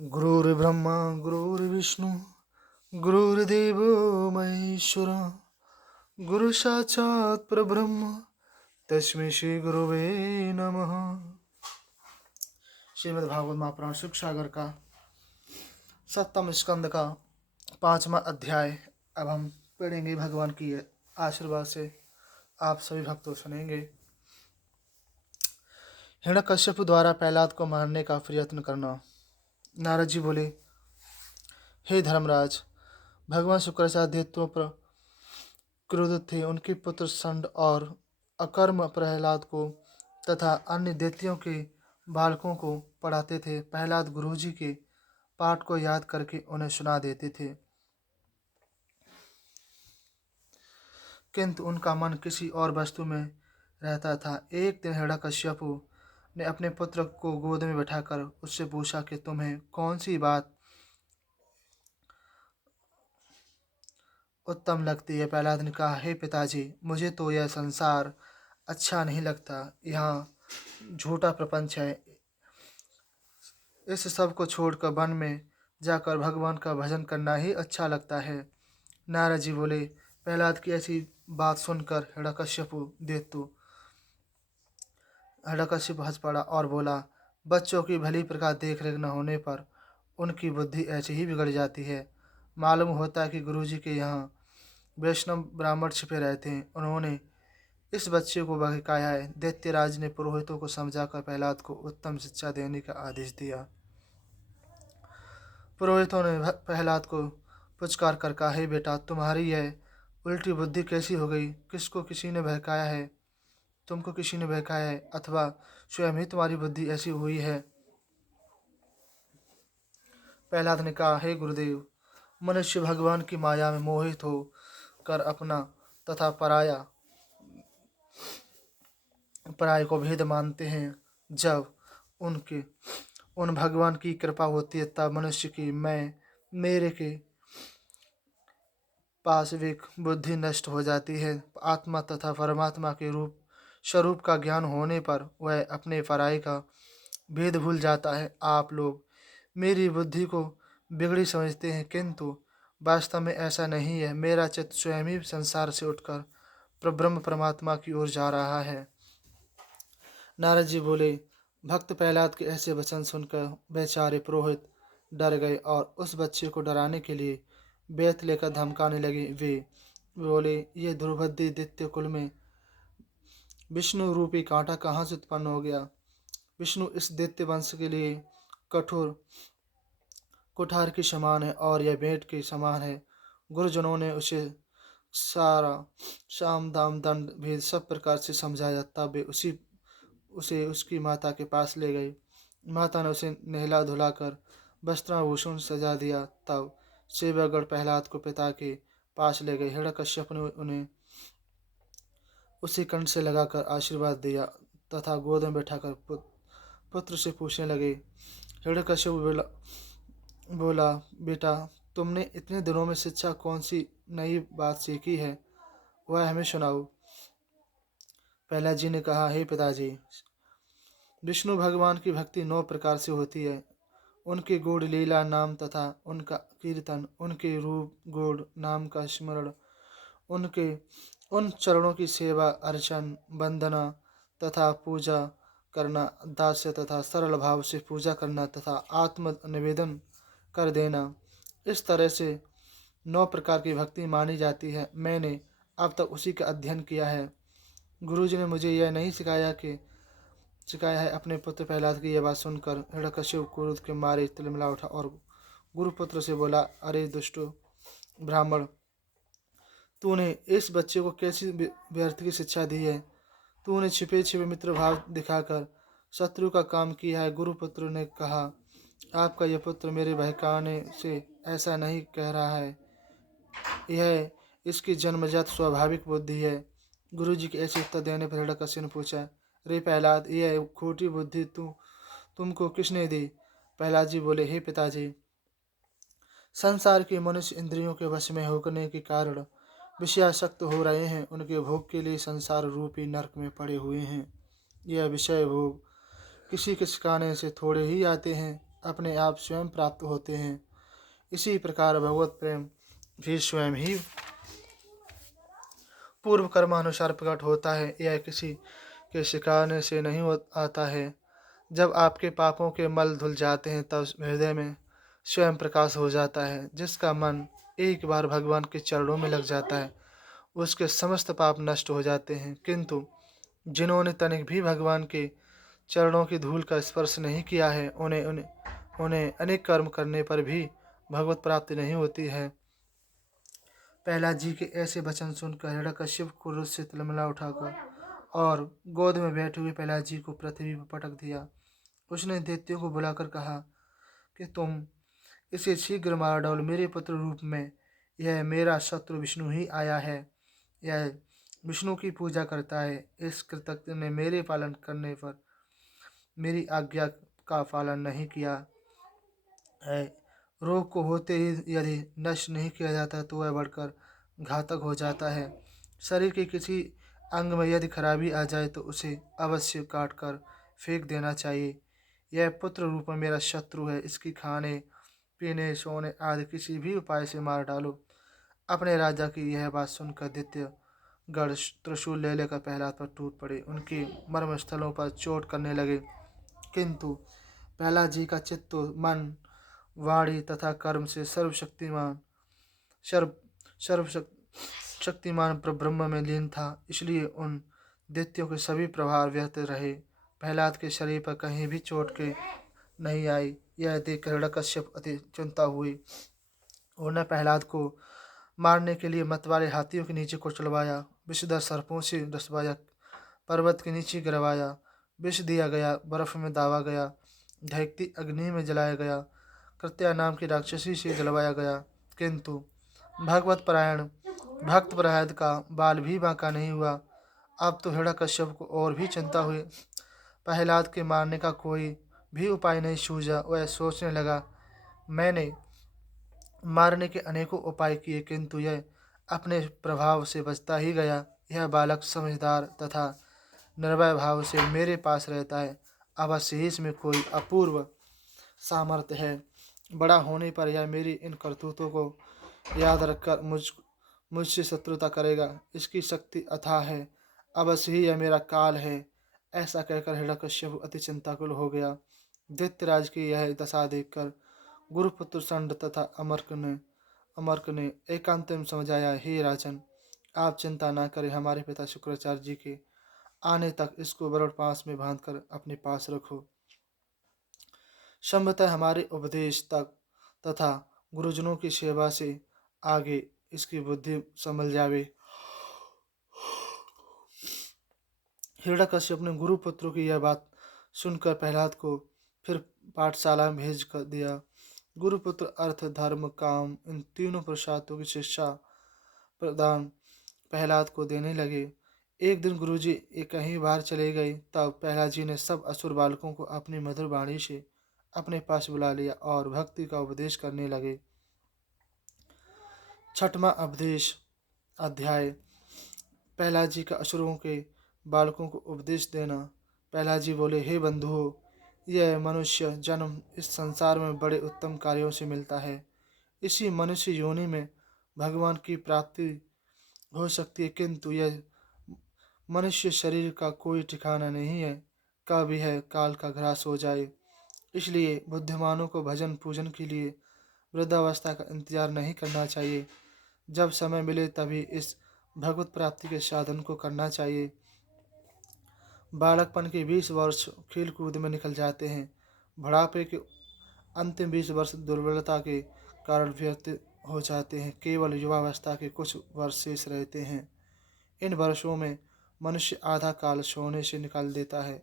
गुरुर्ब्रह्मा गुरुर्विष्णु गुरुर्देवो महेश्वर गुरु साक्षात् परब्रह्म तस्मै श्री गुरुवे नमः। श्रीमद् भागवत महापुराण शुक सागर का 7वें स्कंद का 5वां अध्याय। अब हम पढ़ेंगे भगवान की आशीर्वाद से आप सभी भक्तों सुनेंगे। हिरण्यकश्यप द्वारा प्रहलाद को मारने का प्रयत्न करना। नारद जी बोले, हे धर्मराज, भगवान शुक्राचार्य दैत्यों पर क्रोधित थे। उनके पुत्र संड और अकर्म प्रहलाद को तथा अन्य दैत्यों के बालकों को पढ़ाते थे। प्रहलाद गुरुजी के पाठ को याद करके उन्हें सुना देते थे, किंतु उनका मन किसी और वस्तु में रहता था। एक दिन हिरण्यकश्यप ने अपने पुत्र को गोद में बैठाकर उससे पूछा कि तुम्हें कौन सी बात उत्तम लगती है। प्रहलाद ने कहा, हे पिताजी, मुझे तो यह संसार अच्छा नहीं लगता। यहाँ झूठा प्रपंच है। इस सब को छोड़कर वन में जाकर भगवान का भजन करना ही अच्छा लगता है। नारद जी बोले, प्रहलाद की ऐसी बात सुनकर हिरण्यकश्यप हंस पड़ा और बोला, बच्चों की भली प्रकार देख रेख न होने पर उनकी बुद्धि ऐसी ही बिगड़ जाती है। मालूम होता है कि गुरुजी के यहाँ वैष्णव ब्राह्मण छिपे रहते हैं। उन्होंने इस बच्चे को बहकाया है। दैत्यराज ने पुरोहितों को समझाकर प्रहलाद को उत्तम शिक्षा देने का आदेश दिया। पुरोहितों ने प्रहलाद को पुचकार कर कहा, हे बेटा, तुम्हारी यह उल्टी बुद्धि कैसी हो गई? किसको किसी ने बहकाया है? तुमको किसी ने बहकाया है अथवा स्वयं ही तुम्हारी बुद्धि ऐसी हुई है? प्रहलाद ने कहा, हे गुरुदेव, मनुष्य भगवान की माया में मोहित हो कर अपना तथा पराय को भेद मानते हैं। जब उन भगवान की कृपा होती है तब मनुष्य की मेरे के पाशविक बुद्धि नष्ट हो जाती है। आत्मा तथा परमात्मा के स्वरूप का ज्ञान होने पर वह अपने पराई का भेद भूल जाता है। आप लोग मेरी बुद्धि को बिगड़ी समझते हैं, किंतु वास्तव में ऐसा नहीं है। मेरा चित्त स्वयं ही संसार से उठकर ब्रह्म परमात्मा की ओर जा रहा है। नारद जी बोले, भक्त प्रहलाद के ऐसे वचन सुनकर बेचारे पुरोहित डर गए और उस बच्चे को डराने के लिए बेत लेकर धमकाने लगे। वे बोले, ये दुर्बुद्धि दैत्य कुल में विष्णु रूपी कांटा कहाँ से उत्पन्न हो गया? विष्णु इस दैत्य वंश के लिए कुठार के समान है और यह बेंट के समान है। गुरुजनों ने उसे सारा साम दाम दंड भेद सब प्रकार से समझाया। तब वे उसे उसकी माता के पास ले गए। माता ने उसे नहला धुलाकर वस्त्राभूषण सजा दिया। तब सेवकगण प्रहलाद को पिता के पास ले गए। हिरण्यकश्यप ने उन्हें उसी कंठ से लगाकर आशीर्वाद दिया तथा गोद में बैठाकर पुत्र से पूछने लगे। हिरण्यकश्यप बोला, बेटा, तुमने इतने दिनों में शिक्षा कौन सी नई बात सीखी है, वह हमें सुनाओ। प्रहलाद जी ने कहा, हे पिताजी, विष्णु भगवान की भक्ति 9 प्रकार से होती है। उनके गुण लीला नाम तथा उनका कीर्तन, उनके रूप गुण नाम का स्मरण, उनके उन चरणों की सेवा अर्चन वंदना तथा पूजा करना, दास्य तथा सरल भाव से पूजा करना तथा आत्म निवेदन कर देना। इस तरह से 9 प्रकार की भक्ति मानी जाती है। मैंने अब तक उसी का अध्ययन किया है। गुरुजी ने मुझे यह नहीं सिखाया है। अपने पुत्र प्रहलाद की यह बात सुनकर हिरण्यकश्यप क्रोध के मारे तिलमिला उठा और गुरुपुत्र से बोला, अरे दुष्टो ब्राह्मण, तूने इस बच्चे को कैसी व्यर्थ की शिक्षा दी है? तूने छिपे छिपे मित्र भाव दिखाकर शत्रु का काम किया है। गुरुपुत्र ने कहा, आपका यह पुत्र मेरे बहकाने से ऐसा नहीं कह रहा है। यह इसकी जन्मजात स्वाभाविक बुद्धि है। गुरुजी के ऐसे उत्तर देने पर हिरण्यकश्यप ने पूछा, रे प्रहलाद, यह खोटी बुद्धि तुमको किसने दी? प्रहलाद जी बोले, हे पिताजी, संसार के मनुष्य इंद्रियों के वश में होने के कारण विषयासक्त हो रहे हैं। उनके भोग के लिए संसार रूपी नरक में पड़े हुए हैं। यह विषय भोग किसी के सिखाने से थोड़े ही आते हैं। अपने आप स्वयं प्राप्त होते हैं। इसी प्रकार भगवत प्रेम भी स्वयं ही पूर्व कर्मानुसार प्रकट होता है। यह किसी के सिखाने से नहीं आता है। जब आपके पापों के मल धुल जाते हैं तब हृदय में स्वयं प्रकाश हो जाता है। जिसका मन एक बार भगवान के चरणों में लग जाता है उसके समस्त पाप नष्ट हो जाते हैं। किंतु जिन्होंने तनिक भी भगवान के चरणों की धूल का स्पर्श नहीं किया है उन्हें अनेक कर्म करने पर भी भगवत प्राप्ति नहीं होती है। प्रहलाद जी के ऐसे वचन सुनकर हिरण्यकश्यप क्रोध से तिलमिला उठाकर और गोद में बैठे हुए प्रहलाद जी को पृथ्वी पर पटक दिया। उसने दैत्यों को बुलाकर कहा कि तुम इसे शीघ्र मार डालो। मेरे पुत्र रूप में यह मेरा शत्रु विष्णु ही आया है। यह विष्णु की पूजा करता है। इस कृतज्ञ ने मेरे पालन करने पर मेरी आज्ञा का पालन नहीं किया है। रोग को होते ही यदि नष्ट नहीं किया जाता तो वह बढ़कर घातक हो जाता है। शरीर के किसी अंग में यदि खराबी आ जाए तो उसे अवश्य काट कर फेंक देना चाहिए। यह पुत्र रूप में मेरा शत्रु है। इसकी खाने पीने सोने आदि किसी भी उपाय से मार डालो। अपने राजा की यह बात सुनकर दैत्य गढ़ त्रिशूल ले लेकर प्रहलाद पर टूट पड़े। उनके मर्मस्थलों पर चोट करने लगे। किंतु प्रहलाद जी का चित्त मन वाणी तथा कर्म से सर्व सर्वशक्तिमान ब्रह्म में लीन था। इसलिए उन दैत्यों के सभी प्रभाव व्यर्थ रहे। प्रहलाद के शरीर पर कहीं भी चोट के नहीं आई। यह देख हिरण्यकश्यप अति चिंता हुई। उन्होंने प्रहलाद को मारने के लिए मतवाले हाथियों के नीचे कुचलवाया, विषधर सर्पों से डसवाया, पर्वत के नीचे गिरवाया, विष दिया गया, बर्फ में दावा गया, दहकती अग्नि में जलाया गया, कृत्या नाम की राक्षसी से जलवाया गया। किंतु भगवत परायण भक्त प्रहलाद का बाल भी बांका नहीं हुआ। अब तो हिरण्यकश्यप को और भी चिंता हुई। प्रहलाद के मारने का कोई भी उपाय नहीं सूझा। वह सोचने लगा, मैंने मारने के अनेकों उपाय किए किंतु यह अपने प्रभाव से बचता ही गया। यह बालक समझदार तथा निर्भय भाव से मेरे पास रहता है। अवश्य ही इसमें कोई अपूर्व सामर्थ्य है। बड़ा होने पर यह मेरी इन करतूतों को याद रखकर मुझसे शत्रुता करेगा। इसकी शक्ति अथाह है। अवश्य ही यह मेरा काल है। ऐसा कहकर हिरण्यकश्यप अति चिंताकुल हो गया। दैत्यराज की यह दशा देखकर गुरुपुत्र षंड तथा अमर्क ने एकांत में समझाया, हे राजन, आप चिंता न करें। हमारे पिता शुक्राचार्य जी के आने तक इसको वरुण पास में बांधकर अपने पास रखो। संभवतः हमारे उपदेश तक तथा गुरुजनों की सेवा से आगे इसकी बुद्धि संभल जावे। हिरण्यकश्यप ने गुरुपुत्रों की यह बात सुनकर प्रहलाद को फिर पाठशाला में भेज कर दिया। गुरुपुत्र अर्थ धर्म काम इन तीनों पुरुषार्थों की शिक्षा प्रदान प्रहलाद को देने लगे। एक दिन गुरुजी कहीं बाहर चले गए तब प्रहलाद जी ने सब असुर बालकों को अपनी मधुर वाणी से अपने पास बुला लिया और भक्ति का उपदेश करने लगे। छठवां उपदेश अध्याय। प्रहलाद जी का असुरों के बालकों को उपदेश देना। प्रहलाद जी बोले, हे बंधुओं, यह मनुष्य जन्म इस संसार में बड़े उत्तम कार्यों से मिलता है। इसी मनुष्य योनि में भगवान की प्राप्ति हो सकती है। किंतु यह मनुष्य शरीर का कोई ठिकाना नहीं है। कब यह काल का ग्रास हो जाए। इसलिए बुद्धिमानों को भजन पूजन के लिए वृद्धावस्था का इंतजार नहीं करना चाहिए। जब समय मिले तभी इस भगवत प्राप्ति के साधन को करना चाहिए। बालकपन के 20 वर्ष खेल कूद में निकल जाते हैं। बुढ़ापे के अंतिम 20 वर्ष दुर्बलता के कारण व्यर्थ हो जाते हैं। केवल युवावस्था के कुछ वर्ष शेष रहते हैं। इन वर्षों में मनुष्य आधा काल सोने से निकाल देता है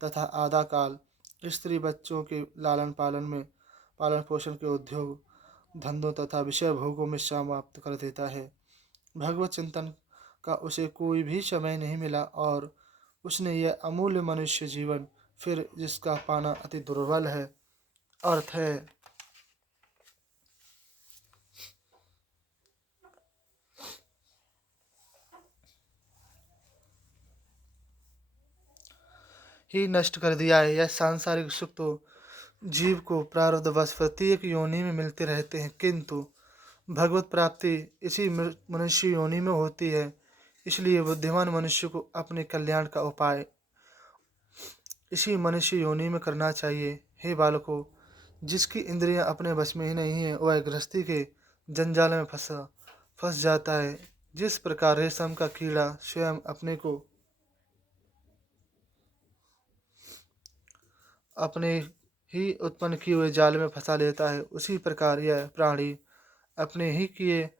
तथा आधा काल स्त्री बच्चों के लालन पालन पोषण के उद्योग धंधों तथा विषय भोगों में समाप्त कर देता है। भगवत चिंतन का उसे कोई भी समय नहीं मिला और उसने यह अमूल्य मनुष्य जीवन फिर जिसका पाना अति दुर्बल है अर्थ है। ही नष्ट कर दिया है। यह सांसारिक सुख तो जीव को प्रारब्धवश प्रत्येक योनि में मिलते रहते हैं, किंतु भगवत प्राप्ति इसी मनुष्य योनि में होती है। इसलिए बुद्धिमान मनुष्य को अपने कल्याण का उपाय इसी मनुष्य योनि में करना चाहिए। हे बालकों, जिसकी इंद्रियां अपने बस में ही नहीं है, वह गृहस्थी के जंजाल में फंस जाता है। जिस प्रकार रेशम का कीड़ा स्वयं अपने ही उत्पन्न किए हुए जाल में फंसा लेता है, उसी प्रकार यह प्राणी अपने ही किए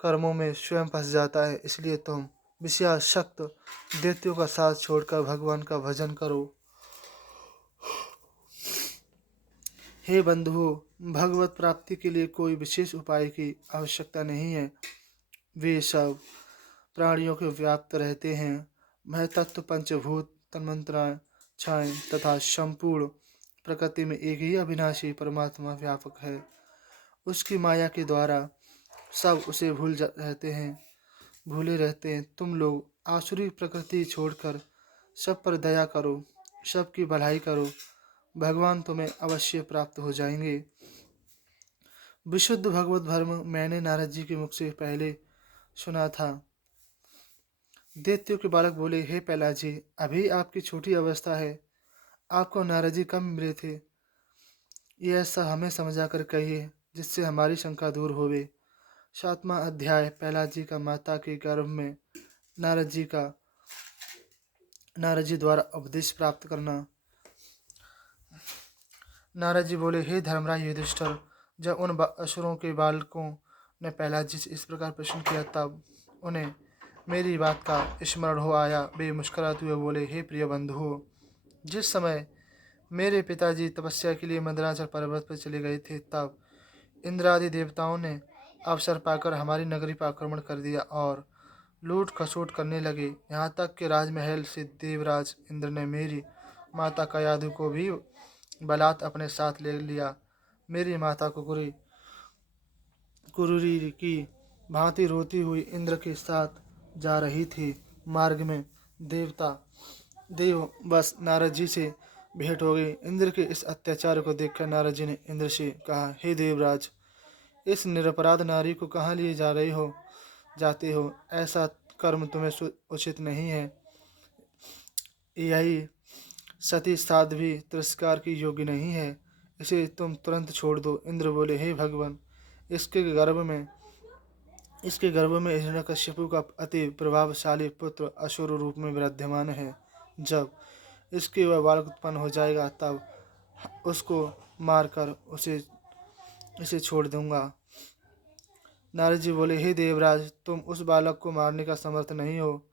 कर्मों में स्वयं फंस जाता है। इसलिए तुम विषयासक्त दैत्यों का साथ छोड़कर भगवान का भजन करो। हे बंधुओं, भगवत प्राप्ति के लिए कोई विशेष उपाय की आवश्यकता नहीं है। वे सब प्राणियों के व्याप्त रहते हैं। वह तत्व पंचभूत तन्मात्राएं छाएं तथा संपूर्ण प्रकृति में एक ही अविनाशी परमात्मा व्यापक है। उसकी माया के द्वारा सब उसे भूले रहते हैं। तुम लोग आसुरी प्रकृति छोड़कर सब पर दया करो, सबकी भलाई करो, भगवान तुम्हें अवश्य प्राप्त हो जाएंगे। विशुद्ध भगवत धर्म मैंने नारद जी के मुख से पहले सुना था। दैत्यों के बालक बोले, हे प्रहलाद जी, अभी आपकी छोटी अवस्था है, आपको नारद जी कब मिले थे? ये ऐसा हमें समझा कर कहिए, जिससे हमारी शंका दूर होवे। 7वां अध्याय। प्रहलाद जी का माता के गर्भ में नारद जी द्वारा उपदेश प्राप्त करना। नारद जी बोले, हे धर्मराज युधिष्ठिर, जब उन असुरों के बालकों ने प्रहलाद जी से इस प्रकार प्रश्न किया, तब उन्हें मेरी बात का स्मरण हो आया। वे मुस्कुराते हुए बोले, हे प्रिय बंधुओं, जिस समय मेरे पिताजी तपस्या के लिए मंदराचल पर्वत पर चले गए थे, तब इंद्रादि देवताओं ने अवसर पाकर हमारी नगरी पर आक्रमण कर दिया और लूट खसोट करने लगे। यहाँ तक कि राजमहल से देवराज इंद्र ने मेरी माता कयाधु को भी बलात् अपने साथ ले लिया। मेरी माता को कुरूरी की भांति रोती हुई इंद्र के साथ जा रही थी। मार्ग में देव बस नारद जी से भेंट हो गई। इंद्र के इस अत्याचार को देखकर नारद जी ने इंद्र से कहा, हे देवराज, इस निरपराध नारी को कहाँ लिए जाते हो? ऐसा कर्म तुम्हें उचित नहीं है। यही सती साध्वी तिरस्कार की योग्य नहीं है। इसे तुम तुरंत छोड़ दो। इंद्र बोले, हे भगवान, इसके गर्भ में हिरण्यकश्यपु का अति प्रभावशाली पुत्र असुर रूप में विराजमान है। जब इसके वह बालक उत्पन्न हो जाएगा, तब उसको मारकर इसे छोड़ दूंगा। नारद जी बोले, हे देवराज, तुम उस बालक को मारने का समर्थ नहीं हो।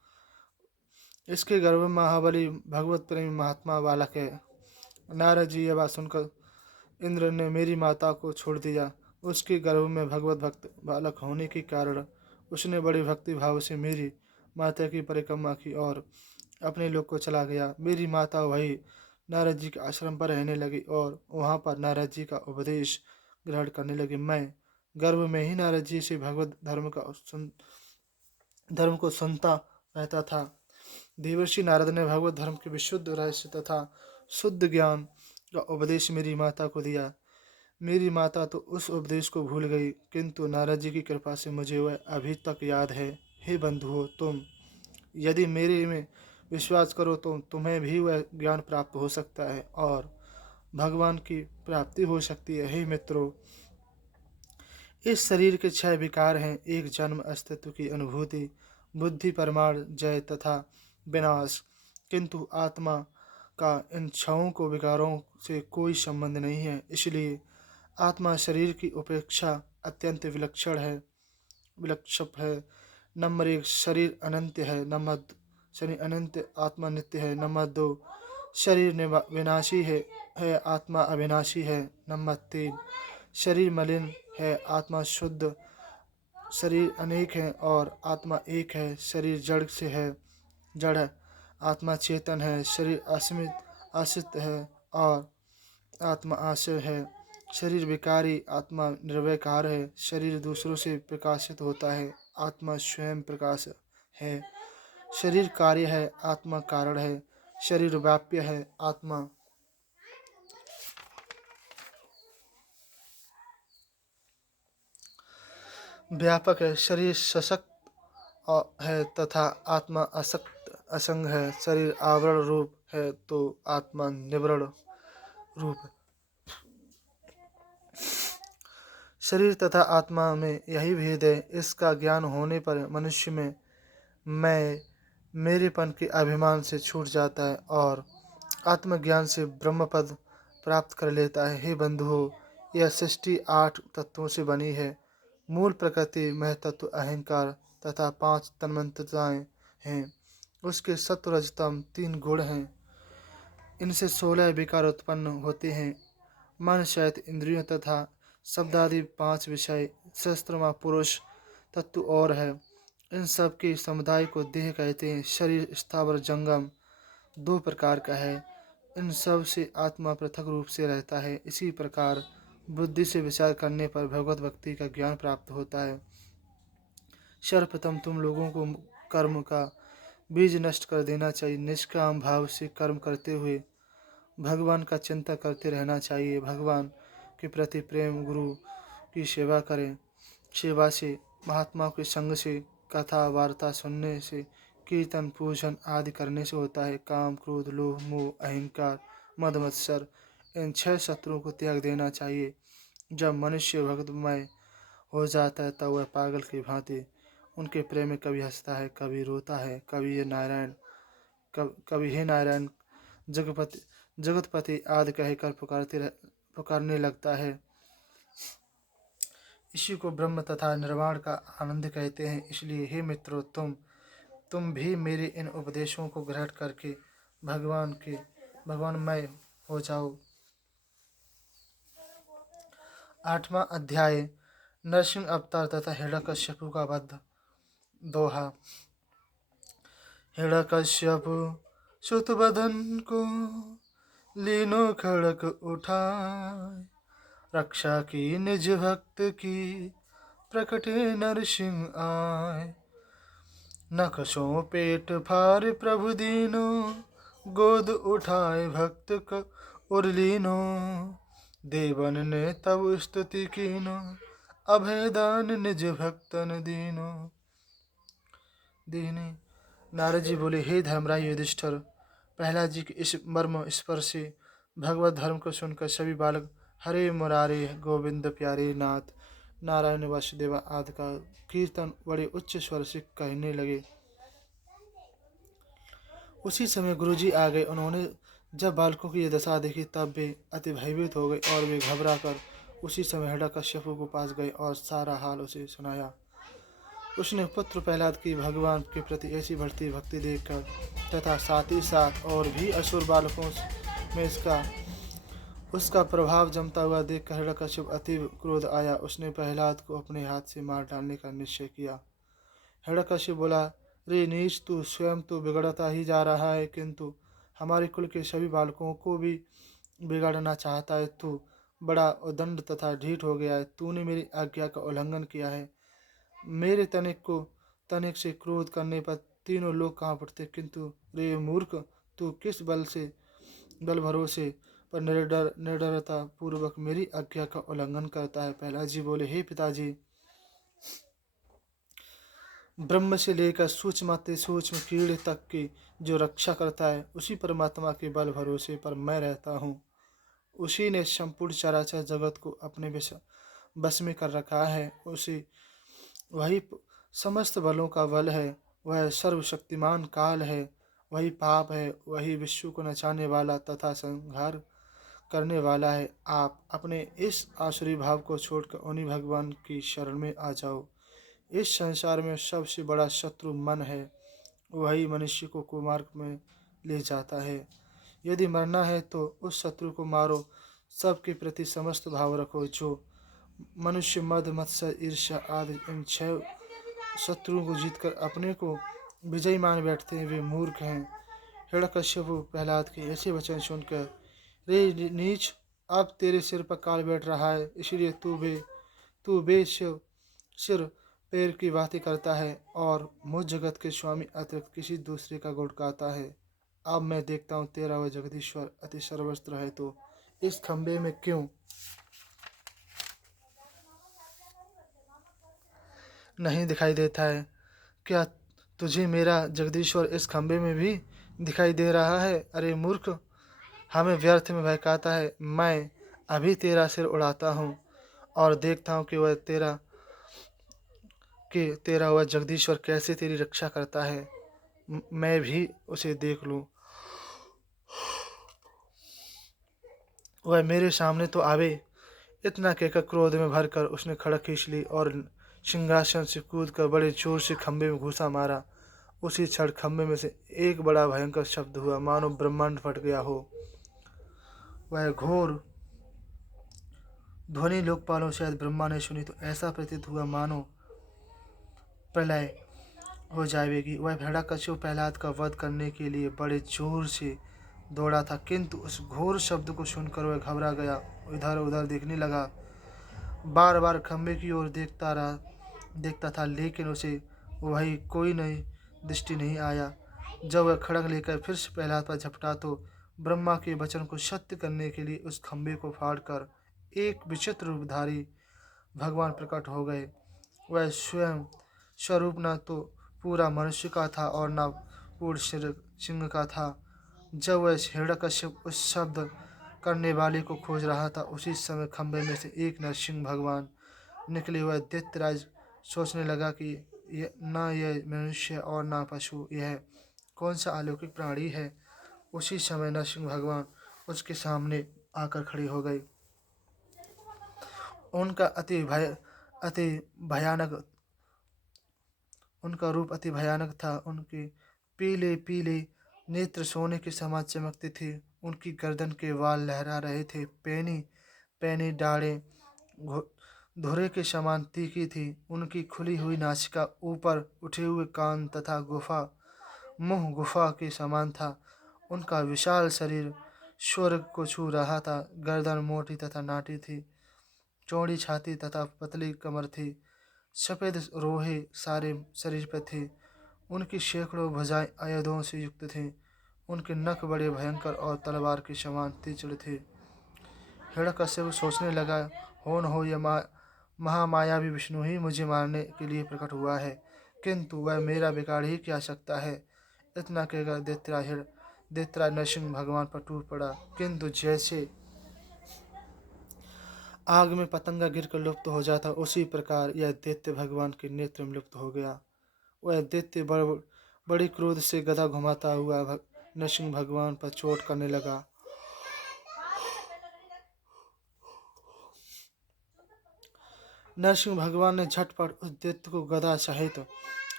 इसके गर्भ में महाबली भगवत प्रेमी महात्मा बालक है। नारद जी यह बात सुनकर इंद्र ने मेरी माता को छोड़ दिया। उसके गर्भ में भगवत भक्त बालक होने के कारण उसने बड़े भक्ति भाव से मेरी माता की परिक्रमा की और अपने लोक को चला गया। मेरी माता वही नारद जी के आश्रम पर रहने लगी और वहाँ पर नारद जी का उपदेश ग्रहण करने लगी। मैं गर्भ में ही नारद जी से भगवत धर्म को सुनता रहता था। देवर्षि नारद ने भगवत धर्म के विशुद्ध रहस्य तथा शुद्ध ज्ञान का उपदेश मेरी माता को दिया। मेरी माता तो उस उपदेश को भूल गई, किंतु नारद जी की कृपा से मुझे वह अभी तक याद है। हे बंधुओं, तुम यदि मेरे में विश्वास करो तो तुम्हें भी वह ज्ञान प्राप्त हो सकता है और भगवान की प्राप्ति हो सकती है। हे मित्रों, इस शरीर के 6 विकार हैं। एक जन्म, अस्तित्व की अनुभूति, बुद्धि, परमार्थ, जय तथा विनाश। किंतु आत्मा का इन 6 को विकारों से कोई संबंध नहीं है। इसलिए आत्मा शरीर की उपेक्षा अत्यंत विलक्षण है। नंबर 1, शरीर अनंत है। शरीर अनंत, आत्मा नित्य है। नंबर 2, शरीर विनाशी है, आत्मा अविनाशी है। नंबर 3, शरीर मलिन है, आत्मा शुद्ध। शरीर अनेक है और आत्मा एक है। शरीर जड़ है, आत्मा चेतन है। शरीर आश्रित है और आत्मा आश्रय है। शरीर विकारी, आत्मा निर्विकार है। शरीर दूसरों से प्रकाशित होता है, आत्मा स्वयं प्रकाश है। शरीर कार्य है, आत्मा कारण है। शरीर व्याप्य है, आत्मा व्यापक है। शरीर सशक्त है तथा आत्मा असक्त असंग है। शरीर आवरण रूप है तो आत्मा निवरण रूप है। शरीर तथा आत्मा में यही भेद है। इसका ज्ञान होने पर मनुष्य में मैं मेरेपन के अभिमान से छूट जाता है और आत्मज्ञान से ब्रह्मपद प्राप्त कर लेता है। हे बंधुओं, यह सृष्टि 8 तत्वों से बनी है। मूल प्रकृति, महतत्व, अहंकार तथा 5 तन्मात्राएं हैं। उसके सत्व रजतम 3 गुण हैं। इनसे 16 विकार उत्पन्न होते हैं। मन, शैत, इंद्रियों तथा शब्दादि 5 विषय, सहस्त्रमा पुरुष तत्व और है। इन सब के समुदाय को देह कहते हैं। शरीर स्थावर जंगम 2 प्रकार का है। इन सब से आत्मा पृथक रूप से रहता है। इसी प्रकार बुद्धि से विचार करने पर भगवत भक्ति का ज्ञान प्राप्त होता है। सर्वप्रथम तुम लोगों को कर्म का बीज नष्ट कर देना चाहिए। निष्काम भाव से कर्म करते हुए भगवान का चिंता करते रहना चाहिए। भगवान के प्रति प्रेम, गुरु की सेवा करें। सेवा से, महात्मा के संग से, कथा वार्ता सुनने से, कीर्तन पूजन आदि करने से होता है। काम, क्रोध, लोभ, मोह, अहंकार, मद मत्सर, इन 6 शत्रुओं को त्याग देना चाहिए। जब मनुष्य भक्तमय हो जाता है तब वह पागल की भांति उनके प्रेम में कभी हंसता है, कभी रोता है, कभी ये नारायण कभी हे नारायण जगपति जगतपति आदि कहकर पुकारने लगता है। इसी को ब्रह्म तथा निर्वाण का आनंद कहते हैं। इसलिए हे मित्रों, तुम भी मेरे इन उपदेशों को ग्रहण करके भगवानमय हो जाओ। 8वां अध्याय, नरसिंह अवतार तथा हिरण्यकश्यपु का वध। दोहा। हिरण्यकश्यपु सुतवदन को लीनो खड़क उठाए, रक्षा की निज भक्त की प्रकटे नरसिंह आए। नखसों पेट फार प्रभु दीनो, गोद उठाए भक्त क उर्लीनो। देवन ने तब स्तुति कीनो, अभयदान निज भक्तन दीने। नारद जी बोले, हे धर्मराज युधिष्ठिर, प्रहलाद जी के इस मर्म स्पर्श से भगवत धर्म को सुनकर सभी बालक हरे मुरारे गोविंद प्यारे नाथ नारायण वासुदेवा आदि का कीर्तन बड़े उच्च स्वर से कहने लगे। उसी समय गुरुजी आ गए। उन्होंने जब बालकों की यह दशा देखी तब वे अति भयभीत हो गए और वे घबरा कर उसी समय हिरण्यकश्यपु के पास गए और सारा हाल उसे सुनाया। उसने पुत्र प्रहलाद की भगवान के प्रति ऐसी बढ़ती भक्ति देखकर तथा साथ ही साथ और भी असुर बालकों में उसका प्रभाव जमता हुआ देखकर हिरण्यकश्यप अति क्रोध आया। उसने प्रहलाद को अपने हाथ से मार डालने का निश्चय किया। हिरण्यकश्यप बोला, रे नीच, तू स्वयं तो बिगड़ता ही जा रहा है, किंतु हमारे कुल के सभी बालकों को भी बिगाड़ना चाहता है। तू बड़ा उदंड तथा ढीठ हो गया है। तूने मेरी आज्ञा का उल्लंघन किया है। मेरे तनिक से क्रोध करने पर तीनों लोग कांप उठते, किंतु रे मूर्ख, तू किस बल भरोसे पर निडरता पूर्वक मेरी आज्ञा का उल्लंघन करता है। प्रहलाद जी बोले, हे पिताजी, ब्रह्म से लेकर सूक्ष्म अति सूक्ष्म कीड़े तक की जो रक्षा करता है, उसी परमात्मा के बल भरोसे पर मैं रहता हूँ। उसी ने संपूर्ण चराचर जगत को अपने बस में कर रखा है। वही समस्त बलों का बल है। वह सर्वशक्तिमान काल है। वही पाप है। वही विश्व को नचाने वाला तथा संहार करने वाला है। आप अपने इस आसुरी भाव को छोड़कर उन्हीं भगवान की शरण में आ जाओ। इस संसार में सबसे बड़ा शत्रु मन है। वही मनुष्य को कुमार्ग में ले जाता है। यदि मरना है तो उस शत्रु को मारो। सबके प्रति समस्त भाव रखो। जो मनुष्य मद मत्सर ईर्ष्या आदि इन 6 शत्रुओं को जीतकर अपने को विजयी मान बैठते हैं, वे मूर्ख हैं। हिरण्यकश्यप प्रहलाद के ऐसे वचन सुनकर, रे नीच, अब तेरे सिर पर काल बैठ रहा है, इसलिए तू सिर पैर की बातें करता है और मुझ जगत के स्वामी अतिरिक्त किसी दूसरे का गुण गाता है। अब मैं देखता हूँ तेरा वह जगदीश्वर अति सर्वस्त्र है तो इस नहीं दिखाई देता है। क्या तुझे मेरा जगदीश्वर इस खंबे में भी दिखाई दे रहा है? अरे मूर्ख, हमें व्यर्थ में बहकाता है। मैं अभी तेरा सिर उड़ाता हूँ और देखता हूँ कि तेरा वह जगदीश्वर कैसे तेरी रक्षा करता है। मैं भी उसे देख लूँ, वह मेरे सामने तो आवे। इतना कहकर क्रोध में भरकर उसने खड़क खींच ली और सिंहासन से कूदकर बड़े जोर से खंबे में घूसा मारा। उसी क्षण खंबे में से एक बड़ा भयंकर शब्द हुआ, मानो ब्रह्मांड फट गया हो। वह घोर ध्वनि लोकपालों शायद ब्रह्मा ने सुनी तो ऐसा प्रतीत हुआ मानो प्रलय हो जाएगी। वह हिरण्यकश्यप प्रहलाद का वध करने के लिए बड़े जोर से दौड़ा था, किंतु उस घोर शब्द को सुनकर वह घबरा गया, इधर उधर देखने लगा। बार बार खंबे की ओर देखता था, लेकिन उसे वही कोई नई दृष्टि नहीं आया। जब वह खड़ग लेकर फिर से प्रहलाद पर झपटा तो ब्रह्मा के वचन को सत्य करने के लिए उस खंबे को फाड़कर एक विचित्र रूपधारी भगवान प्रकट हो गए। वह स्वयं स्वरूप न तो पूरा मनुष्य का था और न पूर्ण सिंह का था। जब वह हिरण्यकश्यप उस शब्द करने वाले को खोज रहा था, उसी समय खंबे में से एक नरसिंह भगवान निकले। हुए दैत्यराज सोचने लगा कि यह मनुष्य और न पशु, यह कौन सा अलौकिक प्राणी है। उसी समय नरसिंह भगवान उसके सामने आकर खड़े हो गए। उनका अति भयानक उनका रूप अति भयानक था। उनके पीले पीले नेत्र सोने के समान चमकते थे। उनकी गर्दन के वाल लहरा रहे थे। पैनी पैनी दाढ़ें धुरे के समान तीखी थी। उनकी खुली हुई नासिका, ऊपर उठे हुए कान तथा मुंह गुफा के समान था। उनका विशाल शरीर स्वर्ग को छू रहा था। गर्दन मोटी तथा नाटी थी, चौड़ी छाती तथा पतली कमर थी। सफ़ेद रोहे सारे शरीर पर थे। उनकी सैकड़ों भुजाएं आयुधों से युक्त थीं। उनके नख बड़े भयंकर और तलवार के समान तीक्ष्ण थे। हिरण्यकश्यप सोचने लगा, हो यह महामायावी विष्णु ही मुझे मारने के लिए प्रकट हुआ है, किंतु वह मेरा बिगाड़ ही क्या सकता है। इतना कहकर दैत्यराज नरसिंह भगवान पर टूट पड़ा, किंतु जैसे आग में पतंगा गिरकर लुप्त हो जाता, उसी प्रकार यह दैत्य भगवान के नेत्र में लुप्त हो गया। वह दैत्य बड़ी क्रोध से गदा घुमाता हुआ नरसिंह भगवान पर चोट करने लगा। नरसिंह भगवान ने झटपट उस दैत्य को गदा सहित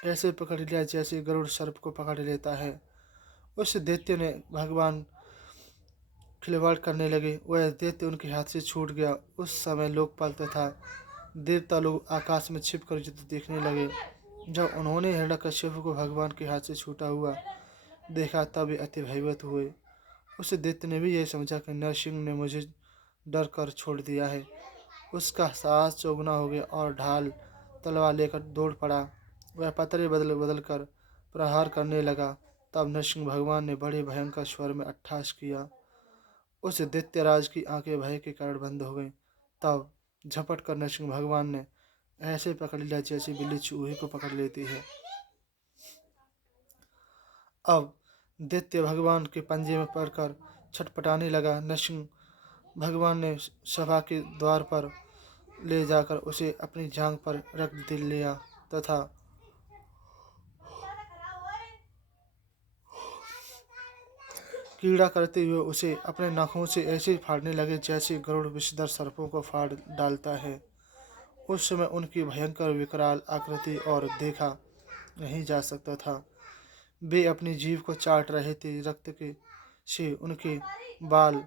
ऐसे पकड़ लिया जैसे गरुड़ सर्प को पकड़ लेता है। उस दैत्य ने भगवान खिलवाड़ करने लगे। वह दैत्य उनके हाथ से छूट गया। उस समय लोकपाल तथा देवता लोग आकाश में छिपकर युद्ध देखने लगे। जब उन्होंने हिरण्यकश्यप को भगवान के हाथ से छूटा हुआ देखा, तब वे अति भयभीत हुए। उस दैत्य ने भी यह समझा कि नरसिंह ने मुझे डर कर छोड़ दिया है। उसका साहस चौगुना हो गया और ढाल तलवार लेकर दौड़ पड़ा। वह पतरे बदल बदल कर प्रहार करने लगा। तब नरसिंह भगवान ने बड़े भयंकर स्वर में अट्टहास किया। उस दैत्यराज की आंखें भय के कारण बंद हो गईं। तब झपट कर नरसिंह भगवान ने ऐसे पकड़ लिया जैसे बिल्ली चूहे को पकड़ लेती है। अब दैत्य भगवान के पंजे में पड़कर छटपटाने लगा। नरसिंह भगवान ने सभा के द्वार पर ले जाकर उसे अपनी जांघ पर रख लिया तथा कीड़ा करते हुए उसे अपने नखों से ऐसे फाड़ने लगे जैसे गरुड़ विषधर सर्पों को फाड़ डालता है। उस समय उनकी भयंकर विकराल आकृति और देखा नहीं जा सकता था। वे अपनी जीभ को चाट रहे थे। रक्त के से उनके बाल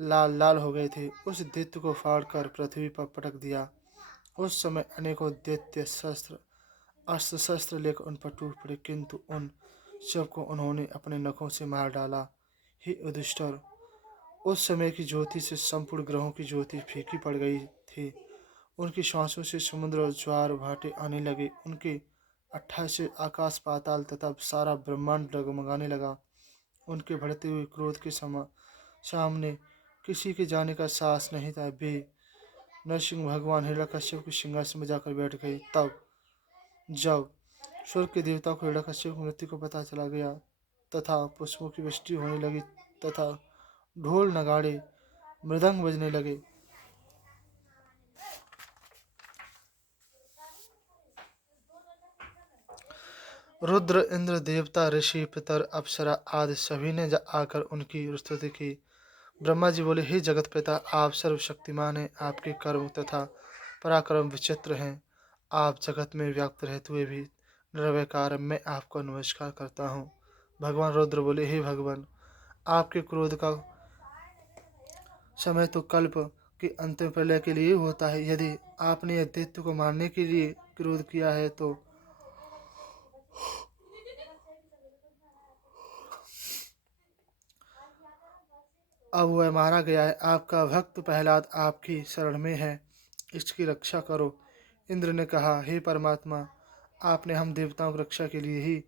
लाल लाल हो गए थे। उस दैत्य को फाड़कर पृथ्वी पर पटक दिया। उस समय अनेकों दैत्य अस्त्र शस्त्र लेकर उन पर टूट पड़े, किंतु उन सबको उन्होंने अपने नखों से मार डाला। हे युधिष्ठिर, उस समय की ज्योति से संपूर्ण ग्रहों की ज्योति फीकी पड़ गई थी। उनकी श्वासों से समुद्र और ज्वार भाटे आने लगे। उनके 28 आकाश पाताल तथा सारा ब्रह्मांड डगमगाने लगा। उनके बढ़ते हुए क्रोध के सामने किसी के जाने का साहस नहीं था। वे नरसिंह भगवान हिरण्यकश्यप के सिंहासन में जाकर बैठ गए। तब जब स्वर्ग के देवता को हिरण्यकश्यप की मृत्यु को पता चला गया तथा पुष्पों की वृष्टि होने लगी तथा ढोल नगाड़े मृदंग बजने लगे, रुद्र इंद्र देवता ऋषि पितर अप्सरा आदि सभी ने आकर उनकी स्तुति की। ब्रह्मा जी बोले, हे जगत पिता, आप सर्वशक्तिमान हैं, आपके कर्म तथा पराक्रम विचित्र हैं। आप जगत में व्याप्त रहते हुए भी निर्विकार, मैं आपको नमस्कार करता हूँ। भगवान रुद्र बोले, हे भगवान, आपके क्रोध का समय तो कल्प के अंतिम प्रलय के लिए होता है। यदि आपने दैत्य को मारने के लिए क्रोध किया है तो अब वह मारा गया है। आपका भक्त प्रहलाद आपकी शरण में है, इसकी रक्षा करो। इंद्र ने कहा, हे परमात्मा, आपने हम देवताओं की रक्षा के लिए ही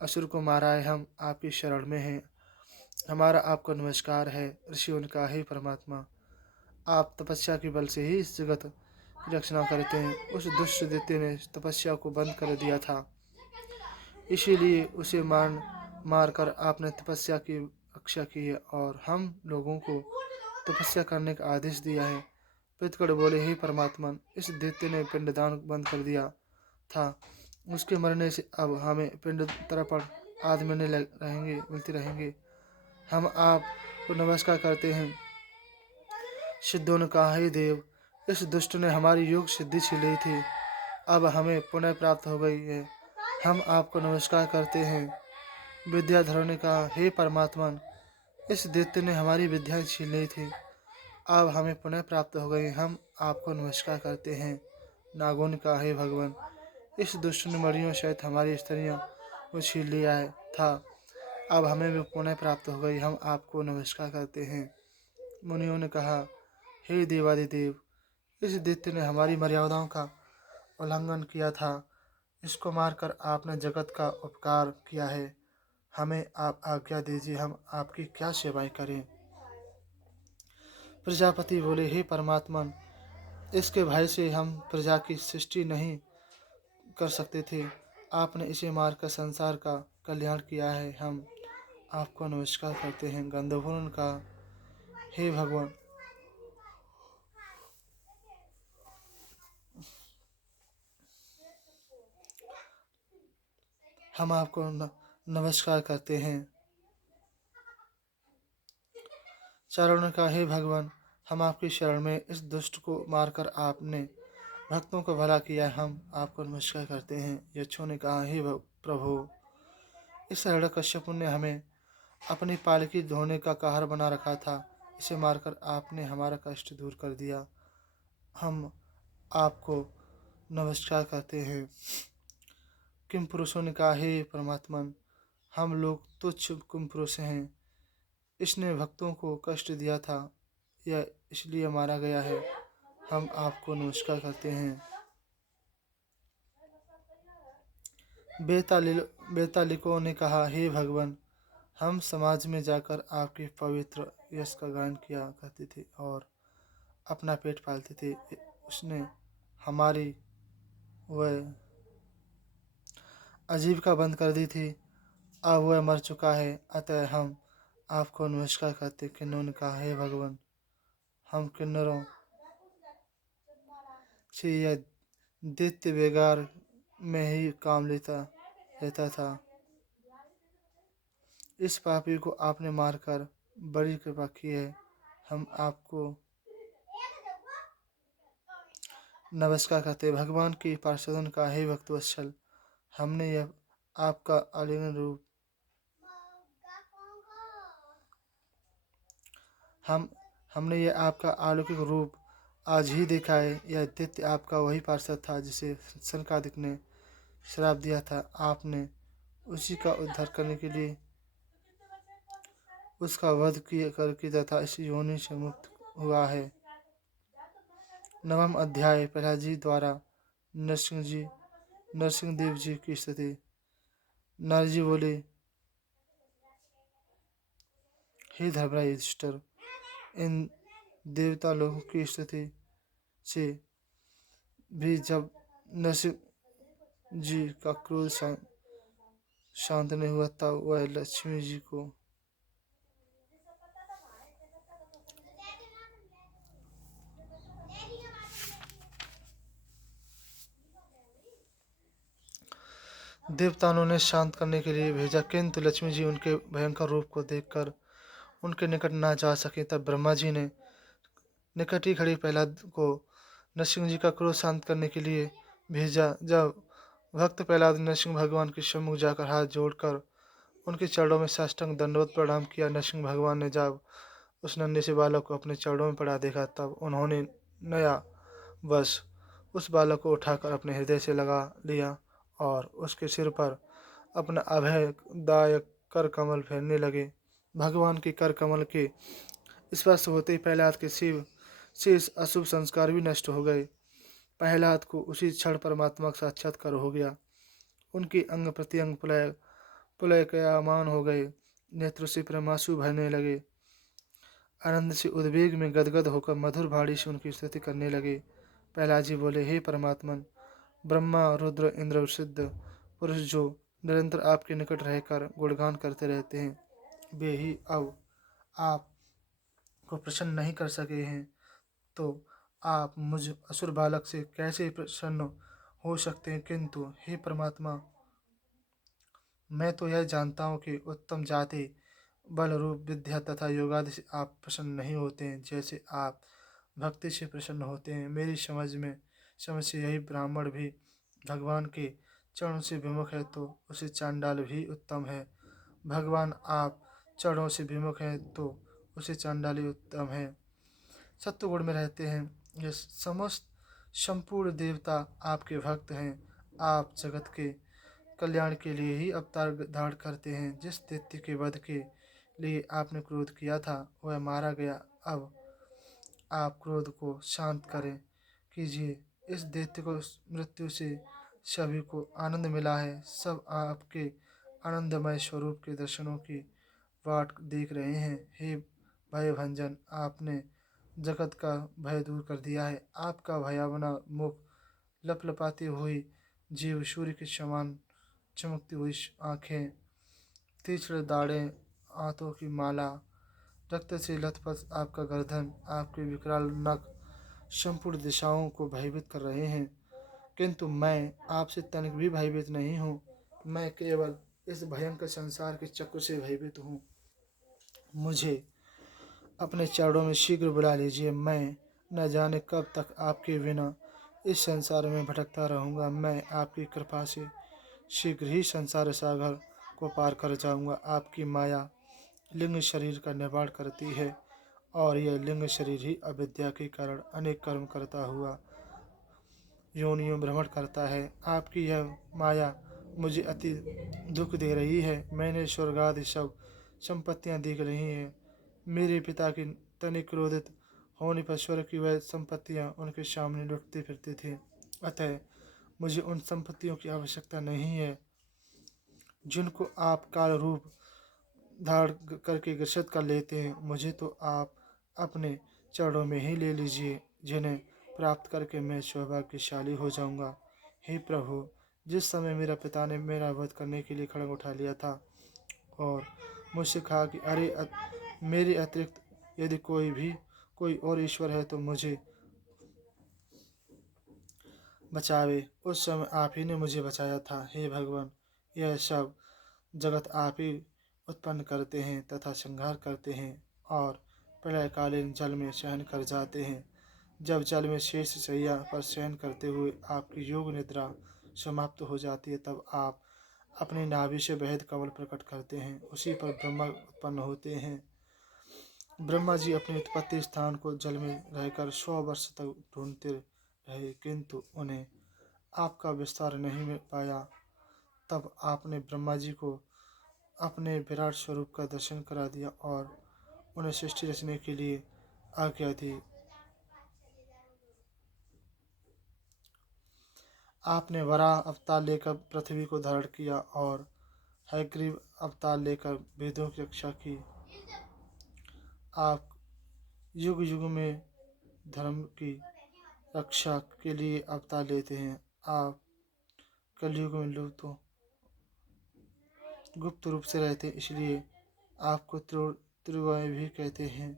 असुर को मारा है, हम आपकी शरण में हैं, हमारा आपको नमस्कार है। ऋषियों ने कहा, हे परमात्मा, आप तपस्या के बल से ही इस जगत की रक्षा करते हैं। उस दुष्ट दैत्य ने तपस्या को बंद कर दिया था, इसीलिए उसे मार कर आपने तपस्या की रक्षा की है और हम लोगों को तपस्या करने का आदेश दिया है। पितृगण बोले, हे परमात्मा, इस दैत्य ने पिंडदान बंद कर दिया था, उसके मरने से अब हमें पिंड तर्पण आदि मिलते रहेंगे। हम आपको नमस्कार करते हैं। सिद्धों ने कहा, हे देव, इस दुष्ट ने हमारी योग सिद्धि छीन ली थी, अब हमें पुनः प्राप्त हो गई है, हम आपको नमस्कार करते हैं। विद्याधरों ने कहा, हे परमात्मा, इस दैत्य ने हमारी विद्या छीन ली थी, अब हमें पुनः प्राप्त हो गई, हम आपको नमस्कार करते हैं। नागों ने कहा, हे भगवान, इस दुष्ट ने मणियों सहित हमारी स्त्रियों को छीन लिया है था, अब हमें भी पुनः प्राप्त हो गई, हम आपको नमस्कार करते हैं। मुनियों ने कहा, हे देवादिदेव, इस दैत्य ने हमारी मर्यादाओं का उल्लंघन किया था, इसको मारकर आपने जगत का उपकार किया है, हमें आप आज्ञा दीजिए, हम आपकी क्या सेवाएं करें। प्रजापति बोले, हे परमात्मा, इसके भय से हम प्रजा की सृष्टि नहीं कर सकते थे, आपने इसे मारकर संसार का कल्याण किया है, हम आपको नमस्कार करते हैं। गंधर्वों ने कहा, हे भगवान, हम आपको नमस्कार करते हैं। चारों ने कहा, हे भगवान, हम आपकी शरण में, इस दुष्ट को मारकर आपने भक्तों को भला किया, हम आपको नमस्कार करते हैं। यक्षों ने कहा, हे प्रभु, इस हिरण्यकश्यप ने हमें अपनी पालकी धोने का कहर बना रखा था, इसे मारकर आपने हमारा कष्ट दूर कर दिया, हम आपको नमस्कार करते हैं। किम पुरुषों ने कहा, हे परमात्मा, हम लोग तुच्छ किम पुरुष हैं, इसने भक्तों को कष्ट दिया था, यह इसलिए मारा गया है, हम आपको नमस्कार करते हैं। बेतालिकों ने कहा, हे भगवान, हम समाज में जाकर आपके पवित्र यश का गायन किया करते थे और अपना पेट पालते थे, उसने हमारी वह आजीविका बंद कर दी थी, अब वह मर चुका है, अतः हम आपको नमस्कार करते। किन्नरों ने कहा, हे भगवान, हम किन्नरों से यह दैत्य बेगार में ही काम लेता रहता था, इस पापी को आपने मारकर बड़ी कृपा की है, हम आपको नमस्कार करते। भगवान की पार्षदों का, हे भक्तवत्सल, हमने यह आपका आलिंगन रूप हमने यह आपका अलौकिक रूप आज ही देखा है। यह दैत्य आपका वही पार्षद था जिसे सनकादिक ने श्राप दिया था, आपने उसी का उद्धार करने के लिए उसका वध करके तथा इस योनि से मुक्त हुआ है। नवम अध्याय, प्रहलाद जी द्वारा नरसिंह देव जी की स्तुति। नारद जी बोले, हे धर्मराज युधिष्ठिर, इन देवता लोगों की स्तुति से भी जब जी का क्रोध शांत नहीं हुआ, तब वह लक्ष्मी जी को देवताओं ने शांत करने के लिए भेजा, किंतु लक्ष्मी जी उनके भयंकर रूप को देखकर उनके निकट ना जा सके। तब ब्रह्मा जी ने निकट ही खड़ी प्रहलाद को नरसिंह जी का क्रोध शांत करने के लिए भेजा। जब भक्त प्रहलाद ने नरसिंह भगवान के सम्मुख जाकर हाथ जोड़कर उनके चरणों में साष्टांग दंडवत प्रणाम किया, नरसिंह भगवान ने जब उस नन्हे से बालक को अपने चरणों में पड़ा देखा, तब उन्होंने नया बस उस बालक को उठाकर अपने हृदय से लगा लिया और उसके सिर पर अपना अभयदायक कर कमल फेरने लगे। भगवान के कर कमल के स्पर्श होते ही प्रहलाद के शिव शेष अशुभ संस्कार भी नष्ट हो गए। प्रहलाद को उसी क्षण परमात्मा का साक्षात्कार हो गया। उनके अंग प्रत्यंग पुलकयामान हो गए, नेत्र से प्रेमांसु बहने लगे। आनंद से उद्वेग में गदगद होकर मधुर वाणी से उनकी स्तुति करने लगे। प्रहलाद जी बोले, हे परमात्मन, ब्रह्मा रुद्र इंद्र सिद्ध पुरुष जो निरंतर आपके निकट रहकर गुणगान करते रहते हैं, वे ही अब आपको प्रसन्न नहीं कर सके हैं, तो आप मुझ असुर बालक से कैसे प्रसन्न हो सकते हैं। किंतु हे परमात्मा, मैं तो यह जानता हूँ कि उत्तम जाति, बल रूप, विद्या तथा योगादि से आप प्रसन्न नहीं होते हैं, जैसे आप भक्ति से प्रसन्न होते हैं। मेरी समझ से यही ब्राह्मण भी भगवान के चरणों से विमुख है, तो उसे चांडाल भी उत्तम है। भगवान आप चरणों से विमुख हैं, तो उसे चांडाली उत्तम है। सत्वगुण में रहते हैं। ये समस्त संपूर्ण देवता आपके भक्त हैं। आप जगत के कल्याण के लिए ही अवतार धारण करते हैं। जिस दैत्य के वध के लिए आपने क्रोध किया था, वह मारा गया। अब आप क्रोध को शांत करें कीजिए। इस दैत्य को मृत्यु से सभी को आनंद मिला है। सब आपके आनंदमय स्वरूप के दर्शनों की बाट देख रहे हैं। हे भय भंजन, आपने जगत का भय दूर कर दिया है। आपका भयावना मुख, लपलपाती हुई जीव, सूर्य के समान चमकती हुई आँखें, तीक्ष्ण दाढ़ें, हाथों की माला, रक्त से लथपथ आपका गर्दन, आपके विकराल नख संपूर्ण दिशाओं को भयभीत कर रहे हैं। किंतु मैं आपसे तनिक भी भयभीत नहीं हूँ। मैं केवल इस भयंकर संसार के चक्र से भयभीत हूँ। मुझे अपने चरणों में शीघ्र बुला लीजिए। मैं न जाने कब तक आपके बिना इस संसार में भटकता रहूँगा। मैं आपकी कृपा से शीघ्र ही संसार सागर को पार कर जाऊँगा। आपकी माया लिंग शरीर का निर्माण करती है, और यह लिंग शरीर ही अविद्या के कारण अनेक कर्म करता हुआ योनियों भ्रमण करता है। आपकी यह माया मुझे अति दुख दे रही है। मैंने स्वर्ग आदि सब संपत्तियां देख रही हैं। मेरे पिता के तनिक क्रोधित होने पर स्वर्ग की वह संपत्तियां उनके सामने लुटते फिरते थे। अतः मुझे उन संपत्तियों की आवश्यकता नहीं है, जिनको आप काल रूप धारण करके ग्रसित कर लेते हैं। मुझे तो आप अपने चरणों में ही ले लीजिए, जिन्हें प्राप्त करके मैं सौभाग्यशाली हो जाऊंगा। हे प्रभु, जिस समय मेरा पिता ने मेरा वध करने के लिए खड्ग उठा लिया था और मुझसे कहा कि अरे मेरे अतिरिक्त यदि कोई और ईश्वर है तो मुझे बचावे, उस समय आप ही ने मुझे बचाया था। हे भगवान, यह सब जगत आप ही उत्पन्न करते हैं तथा संहार करते हैं और प्रलयकालीन जल में शयन कर जाते हैं। जब जल में शेष शैया पर शयन करते हुए आपकी योग निद्रा समाप्त हो जाती है, तब आप अपने नाभि से वैध कमल प्रकट करते हैं। उसी पर ब्रह्मा उत्पन्न होते हैं। ब्रह्मा जी अपने उत्पत्ति स्थान को जल में रहकर 100 वर्ष तक ढूंढते रहे, किंतु उन्हें आपका विस्तार नहीं मिल पाया। तब आपने ब्रह्मा जी को अपने विराट स्वरूप का दर्शन करा दिया और उन्हें सृष्टि रचने के लिए आज्ञा दी। आपने वराह अवतार लेकर पृथ्वी को धारण किया और हयग्रीव अवतार लेकर वेदों की रक्षा की। आप युग युग में धर्म की रक्षा के लिए अवतार लेते हैं। आप कलयुग में लोग तो गुप्त रूप से रहते हैं, इसलिए आपको त्रिगुणात्मक भी कहते हैं।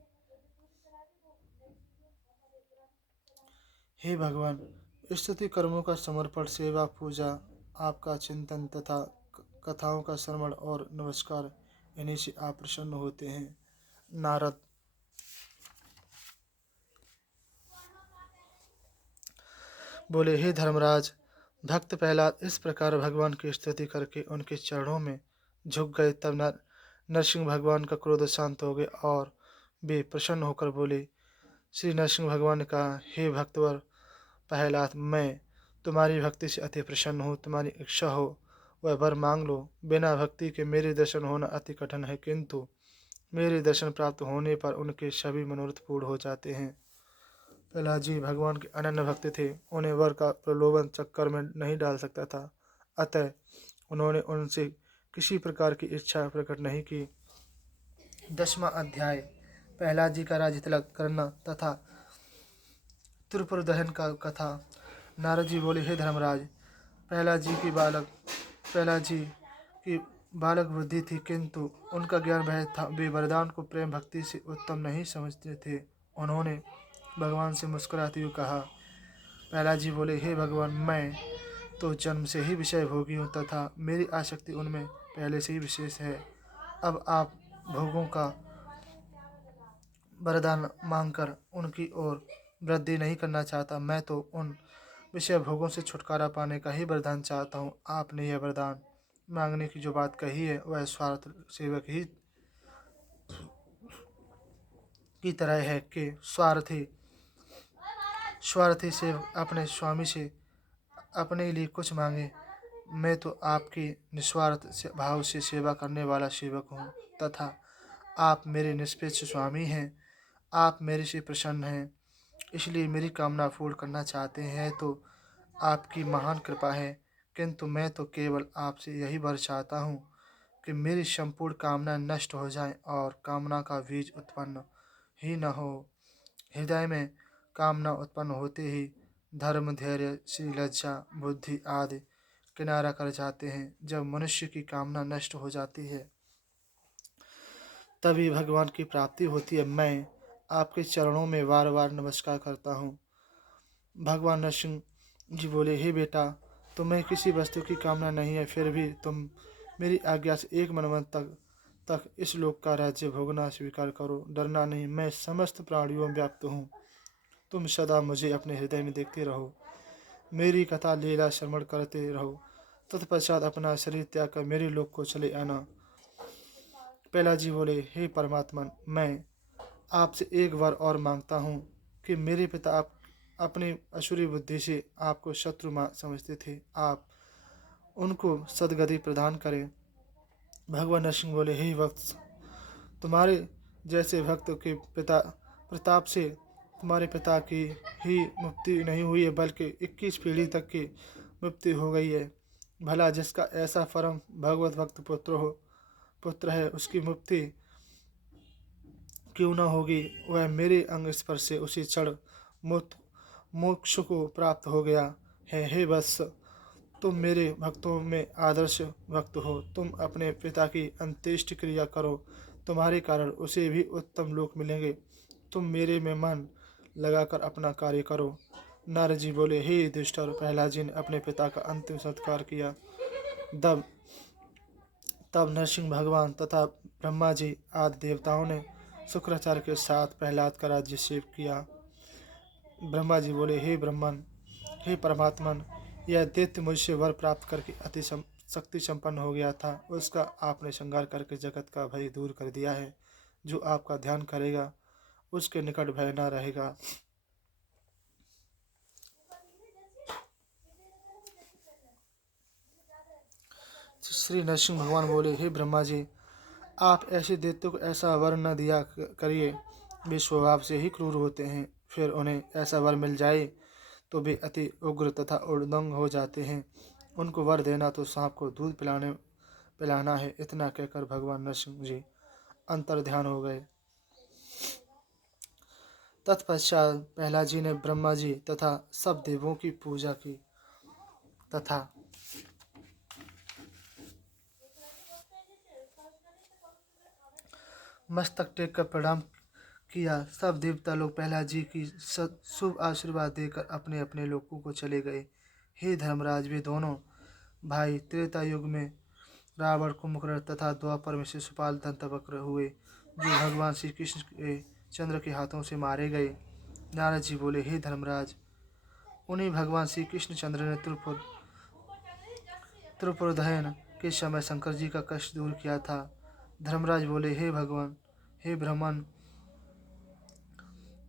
हे भगवान, स्तुति कर्मों का समर्पण, सेवा, पूजा, आपका चिंतन तथा कथाओं का श्रवण और नमस्कार, इन्हीं से आप प्रसन्न होते हैं। नारद बोले, हे धर्मराज, भक्त प्रहलाद इस प्रकार भगवान की स्तुति करके उनके चरणों में झुक गए। तब नरसिंह भगवान का क्रोध शांत हो गया और वे प्रसन्न होकर बोले। श्री नरसिंह भगवान ने कहा, हे भक्तवर प्रहलाद, मैं तुम्हारी भक्ति से अति प्रसन्न हूँ। तुम्हारी इच्छा हो वह वर मांग लो। बिना भक्ति के मेरे दर्शन होना अति कठिन है, किंतु मेरे दर्शन प्राप्त होने पर उनके सभी मनोरथ पूर्ण हो जाते हैं। प्रहलाद जी भगवान के अनन्य भक्त थे, उन्हें वर का प्रलोभन चक्कर में नहीं डाल सकता था, अतः उन्होंने उनसे किसी प्रकार की इच्छा प्रकट नहीं की। 10वां अध्याय, प्रहलाद जी का राज्य तिलक करना तथा त्रिपुर दहन का कथा। नारद जी बोले, हे धर्मराज, प्रहलाद जी की बालक बुद्धि थी, किंतु उनका ज्ञान वह था। वे वरदान को प्रेम भक्ति से उत्तम नहीं समझते थे। उन्होंने भगवान से मुस्कुराते हुए कहा। प्रहलाद जी बोले, हे भगवान, मैं तो जन्म से ही विषय भोगी हूँ तथा मेरी आसक्ति उनमें पहले से ही विशेष है। अब आप भोगों का वरदान मांगकर उनकी ओर वृद्धि नहीं करना चाहता। मैं तो उन विषय भोगों से छुटकारा पाने का ही वरदान चाहता हूँ। आपने यह वरदान मांगने की जो बात कही है वह स्वार्थ सेवक ही की तरह है कि स्वार्थी सेवक अपने स्वामी से अपने लिए कुछ मांगे। मैं तो आपकी निस्वार्थ भाव से सेवा करने वाला सेवक हूँ तथा आप मेरे निष्पक्ष स्वामी हैं। आप मेरे से प्रसन्न हैं, इसलिए मेरी कामना पूर्ण करना चाहते हैं तो आपकी महान कृपा है। किंतु मैं तो केवल आपसे यही वर चाहता हूँ कि मेरी संपूर्ण कामना नष्ट हो जाए और कामना का बीज उत्पन्न ही न हो। हृदय में कामना उत्पन्न होते ही धर्म, धैर्य, श्री लज्जा, बुद्धि आदि किनारा कर जाते हैं। जब मनुष्य की कामना नष्ट हो जाती है तभी भगवान की प्राप्ति होती है। मैं आपके चरणों में बार बार नमस्कार करता हूँ। भगवान नरसिंह जी बोले, हे बेटा, तुम्हें किसी वस्तु की कामना नहीं है, फिर भी तुम मेरी आज्ञा से एक मनवंत तक इस लोक का राज्य भोगना स्वीकार करो। डरना नहीं, मैं समस्त प्राणियों में व्याप्त हूँ। तुम सदा मुझे अपने हृदय में देखते रहो, मेरी कथा लीला श्रवण करते रहो। तत्पश्चात अपना शरीर त्याग कर मेरे लोक को चले आना। प्रहलाद जी बोले, हे परमात्मन, मैं आपसे एक बार और मांगता हूँ कि मेरे पिता आप अपनी असुरी बुद्धि से आपको शत्रु समझते थे, आप उनको सद्गति प्रदान करें। भगवान नरसिंह बोले, हे वत्स, तुम्हारे जैसे भक्त के पिता प्रताप से तुम्हारे पिता की ही मुक्ति नहीं हुई है, बल्कि 21 पीढ़ी तक की मुक्ति हो गई है। भला जिसका ऐसा परम भगवत भक्त पुत्र है, उसकी मुक्ति क्यों न होगी। वह मेरे अंग स्पर्श से उसी क्षण मोक्ष को प्राप्त हो गया है। हे वत्स, तुम मेरे भक्तों में आदर्श भक्त हो। तुम अपने पिता की अंत्येष्टि क्रिया करो, तुम्हारे कारण उसे भी उत्तम लोक मिलेंगे। तुम मेरे में मन लगाकर अपना कार्य करो। नारद जी बोले, हे युधिष्ठिर, प्रहलाद जी ने अपने पिता का अंतिम संस्कार किया। तब नरसिंह भगवान तथा ब्रह्मा जी आदि देवताओं ने शुक्राचार्य के साथ प्रहलाद का राज्यभिषेक किया। ब्रह्मा जी बोले, हे ब्रह्मन, हे परमात्मन, यह दैत्य मुझसे वर प्राप्त करके अति शक्ति संपन्न हो गया था। उसका आपने श्रृंगार करके जगत का भय दूर कर दिया है। जो आपका ध्यान करेगा उसके निकट भय न रहेगा। श्री नरसिंह भगवान बोले, हे ब्रह्मा जी, आप ऐसे दैत्य को ऐसा वर न दिया करिए। वे स्वभाव से ही क्रूर होते हैं। फिर उन्हें ऐसा वर मिल जाए तो वे अति उग्र तथा उर्दंग हो जाते हैं। उनको वर देना तो सांप को दूध पिलाना है। इतना कहकर भगवान नरसिंह जी अंतर ध्यान हो गए। तत्पश्चात प्रहलाद जी ने ब्रह्मा जी तथा सब देवों की पूजा की तथा मस्तक टेक कर प्रणाम किया। सब देवता लोग प्रहलाद जी की शुभ आशीर्वाद देकर अपने अपने लोकों को चले गए। हे धर्मराज, वे दोनों भाई त्रेता युग में रावण, कुंभकर्ण तथा द्वापर में शिशुपाल दंतवक्र हुए, जो भगवान श्री कृष्ण के चंद्र के हाथों से मारे गए। नारद जी बोले, हे धर्मराज, उन्हीं भगवान श्री कृष्ण चंद्र ने त्रिपुर दहन के समय शंकर जी का कष्ट दूर किया था। धर्मराज बोले, हे भगवान, हे ब्रह्मन,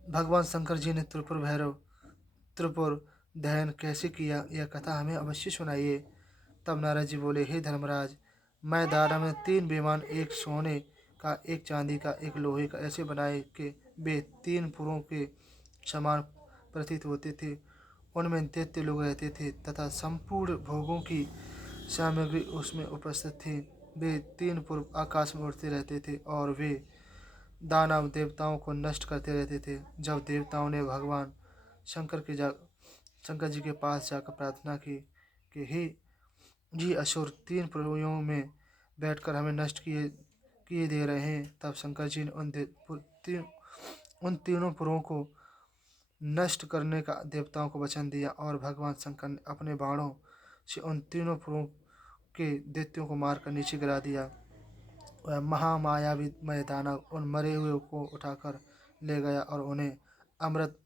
भगवान शंकर जी ने त्रिपुर दहन कैसे किया, यह कथा हमें अवश्य सुनाइए। तब नारद जी बोले, हे धर्मराज, मैं दानव में 3 विमान, एक सोने का, एक चांदी का, एक लोहे का, ऐसे बनाए कि वे 3 पुरों के समान प्रतीत होते थे। उनमें दैत्य लोग रहते थे तथा संपूर्ण भोगों की सामग्री उसमें उपस्थित थी। वे 3 पुर आकाश में उड़ते रहते थे और वे दानव देवताओं को नष्ट करते रहते थे। जब देवताओं ने भगवान शंकर जी के पास जाकर प्रार्थना की कि हे जी, असुर 3 पुरों में बैठकर हमें नष्ट किए दे रहे हैं, तब शंकर जी ने उन तीनों पुरों को नष्ट करने का देवताओं को वचन दिया और भगवान शंकर ने अपने बाणों से उन तीनों पुरों के दैत्यों को मारकर नीचे गिरा दिया। वह महामायावी दानव उन मरे हुए को उठाकर ले गया और उन्हें अमृत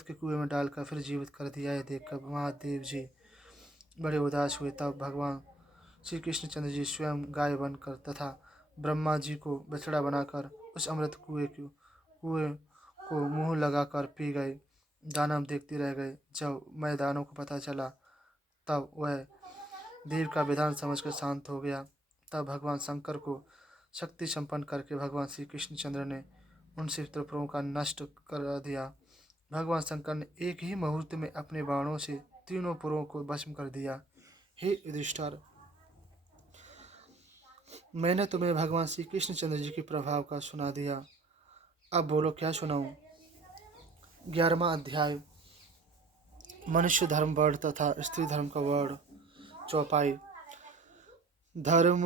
के कुएं में डालकर फिर जीवित कर दिया। यह देखकर महादेव जी बड़े उदास हुए। तब भगवान श्री कृष्णचंद्र जी स्वयं गाय बनकर तथा ब्रह्मा जी को बछड़ा बनाकर उस अमृत कुएं को मुंह लगाकर पी गए। दानव देखते रह गए। जब मैदानों को पता चला तब वह देव का विधान समझकर शांत हो गया। तब भगवान शंकर को शक्ति संपन्न करके भगवान श्री कृष्णचंद्र ने उन त्रिपुरों का नष्ट कर दिया। भगवान शंकर ने एक ही मुहूर्त में अपने बाणों से तीनों पुरों को भस्म कर दिया। हे युधिष्ठिर, मैंने तुम्हें भगवान श्री कृष्णचंद्र जी के प्रभाव का सुना दिया। अब बोलो, क्या सुनाऊं। 11वां अध्याय, मनुष्य धर्म वर्ण तथा स्त्री धर्म का वर्ण। चौपाई। धर्म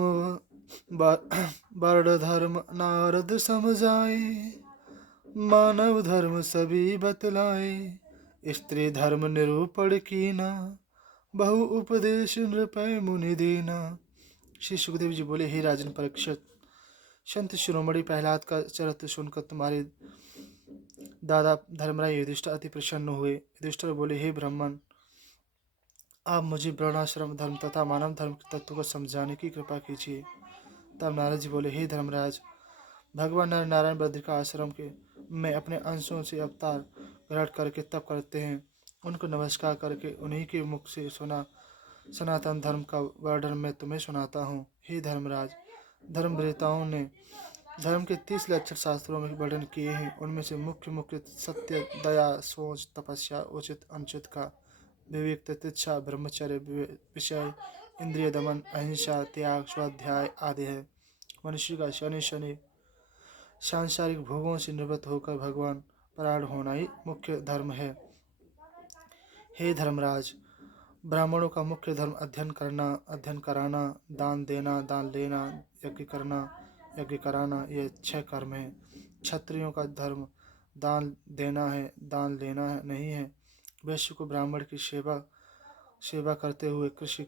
वर्ण धर्म नारद समझाए, मानव धर्म सभी बतलाए। स्त्री धर्म निरूपण कीना, बहु उपदेश नृपय मुनि देना। श्री सुखदेव जी बोले, हे राजन परीक्षित, संत शिरोमणि प्रहलाद का चरित्र सुनकर तुम्हारे दादा धर्मराज युधिष्ठिर अति प्रसन्न हुए। युधिष्ठिर बोले, हे ब्राह्मण, आप मुझे वर्णाश्रम धर्म तथा मानव धर्म के तत्व को समझाने की कृपा कीजिए। तब नारद जी बोले, हे धर्मराज, भगवान नर नारायण बद्रिका आश्रम के में अपने अंशों से अवतार ग्रहण करके तप करते हैं। उनको नमस्कार करके उन्हीं के मुख से सुना सनातन धर्म का वर्णन मैं तुम्हें सुनाता हूँ। हे धर्मराज, धर्मवेताओं ने धर्म के 30 लक्षण शास्त्रों में वर्णन किए हैं। उनमें से मुख्य सत्य, दया, सोच, तपस्या, उचित अनुचित का विवेक, तितिक्षा, ब्रह्मचर्य, विषय इंद्रिय दमन, अहिंसा, त्याग, स्वाध्याय आदि है। मनुष्य का शनि सांसारिक भोगों से निवृत्त होकर भगवान परायण होना ही मुख्य धर्म है। हे धर्मराज, ब्राह्मणों का मुख्य धर्म अध्ययन कराना, दान देना, दान लेना, यज्ञ करना, यज्ञ कराना, ये 6 कर्म हैं। क्षत्रियों का धर्म दान देना है, दान लेना नहीं है। वैश्य को ब्राह्मण की सेवा करते हुए कृषि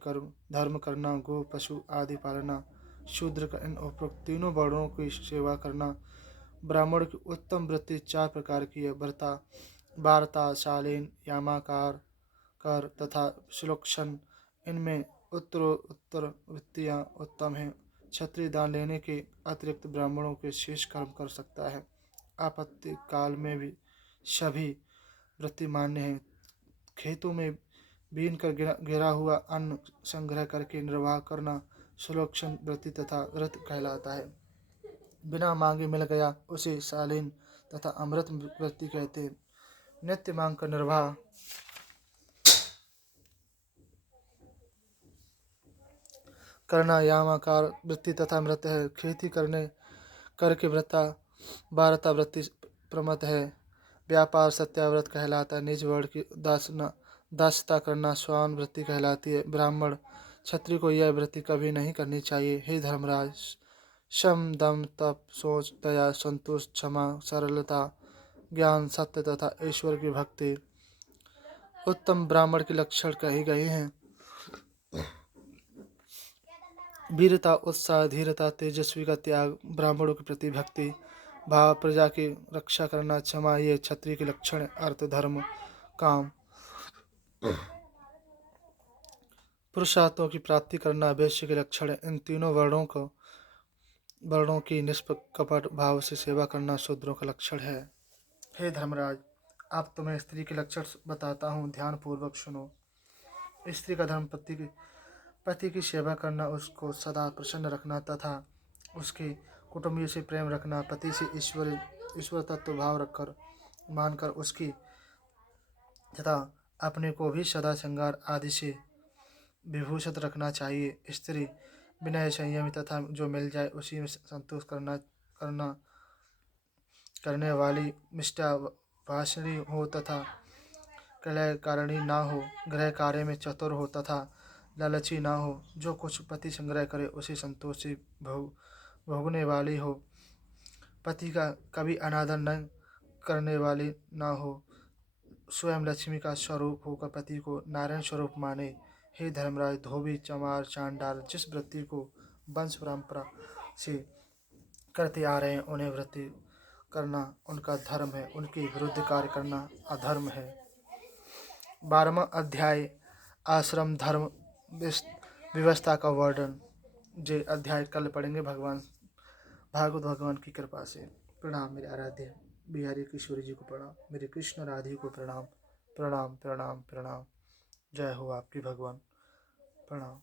धर्म करना, गो पशु आदि पालना। शूद्र का इन उपरोक्त तीनों वर्णों की सेवा करना। ब्राह्मण की उत्तम वृत्ति 4 प्रकार की है: वार्ता, शालीन, यामाकार, कर तथा सुलक्षण। इनमें उत्तरोत्तर वृत्तियाँ उत्तम हैं। क्षत्रिय दान लेने के अतिरिक्त ब्राह्मणों के शेष कर्म कर सकता है। आपत्ति काल में भी सभी वृत्ति मान्य हैं। खेतों में बीन कर गिरा हुआ अन्न संग्रह करके निर्वाह करना सुलक्षण वृत्ति तथा व्रत कहलाता है। बिना मांगे मिल गया उसे शालीन तथा अमृत वृत्ति कहते हैं। नित्य मांग कर निर्वाह करना यामाकार वृत्ति तथा मृत है। खेती करके वार्ता वृत्ति प्रमत है। व्यापार सत्याव्रत कहलाता है। निज वर्ण की दासता करना स्वान वृत्ति कहलाती है। ब्राह्मण क्षत्रिय को यह वृत्ति कभी नहीं करनी चाहिए। हे धर्मराज, शम दम तप सोच दया संतोष क्षमा सरलता ज्ञान सत्य तथा ईश्वर की भक्ति उत्तम ब्राह्मण के लक्षण कहे गए हैं। वीरता उत्साह धीरता तेजस्वी का त्याग ब्राह्मणों के प्रति भक्ति भाव प्रजा की रक्षा करना क्षमा ये क्षत्रिय के लक्षण अर्थ धर्म काम पुरुषार्थों की प्राप्ति करना वैश्य के लक्षण इन तीनों वर्णों की निष्कपट भाव से सेवा करना शूद्रों का लक्षण है। हे धर्मराज, आप तुम्हें स्त्री के लक्षण बताता हूँ, ध्यान पूर्वक सुनो। स्त्री का धर्म पति की सेवा करना, उसको सदा प्रसन्न रखना तथा उसके कुटुंबियों से प्रेम रखना, पति से ईश्वर तत्व भाव रखकर मानकर उसकी तथा अपने को भी सदा श्रृंगार आदि से विभूषित रखना चाहिए। स्त्री विनय संयमी तथा जो मिल जाए उसी में संतोष करने वाली मिष्टा भाषणी हो तथा कलयकारिणी ना हो, गृह कार्य में चतुर हो तथा लालची ना हो, जो कुछ पति संग्रह करे उसे संतोष से भोगने वाली हो, पति का कभी अनादर न करने वाली ना हो, स्वयं लक्ष्मी का स्वरूप होकर पति को नारायण स्वरूप माने। हे धर्मराज, धोबी चमार चांडाल जिस वृत्ति को वंश परंपरा से करते आ रहे हैं उन्हें वृत्ति करना उनका धर्म है, उनके विरुद्ध कार्य करना अधर्म है। 12वां अध्याय आश्रम धर्म व्यवस्था का वर्णन। जे अध्याय कल पढ़ेंगे भागवत भगवान की कृपा से। प्रणाम मेरे आराध्य बिहारी किशोरी जी को प्रणाम, मेरे कृष्ण राधे को प्रणाम। प्रणाम प्रणाम प्रणाम। जय हो आपकी भगवान। प्रणाम।